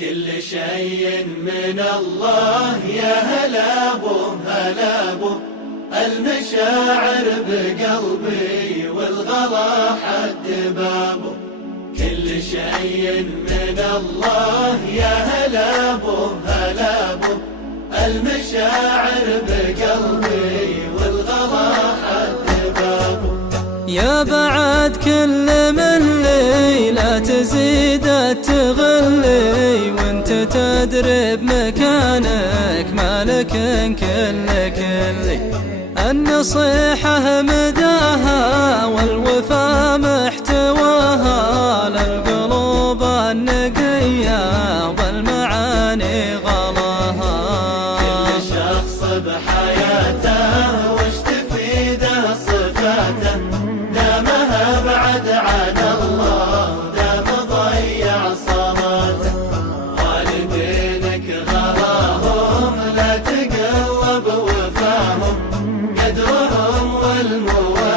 كل شيء من الله يا هلا بو هلا بو، المشاعر بقلبي والغلا حد بابه. كل شيء من الله يا هلا بو هلا بو، المشاعر بقلبي والغلا حد بابه. يا بعد كل من لي لا تزيد تغلي، وانت تدري بمكانك مالك كل النصيحة مداها والوفا محتواها، للقلوب النقية والمعاني غلاها. كل شخص بحياته وش تفيده صفاته، دامها بعد عن الله دام ضيع صلاته. والدينك غلاهم لا تقلب وفاهم، قدرهم والموالي